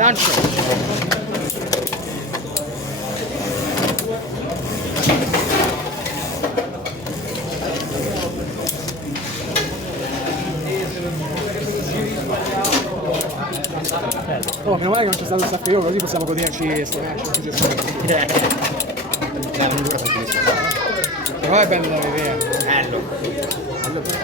lancio. Oh, meno male che non c'è stato il sappione, così possiamo goderci sto match. Però è bello da vedere. Bello.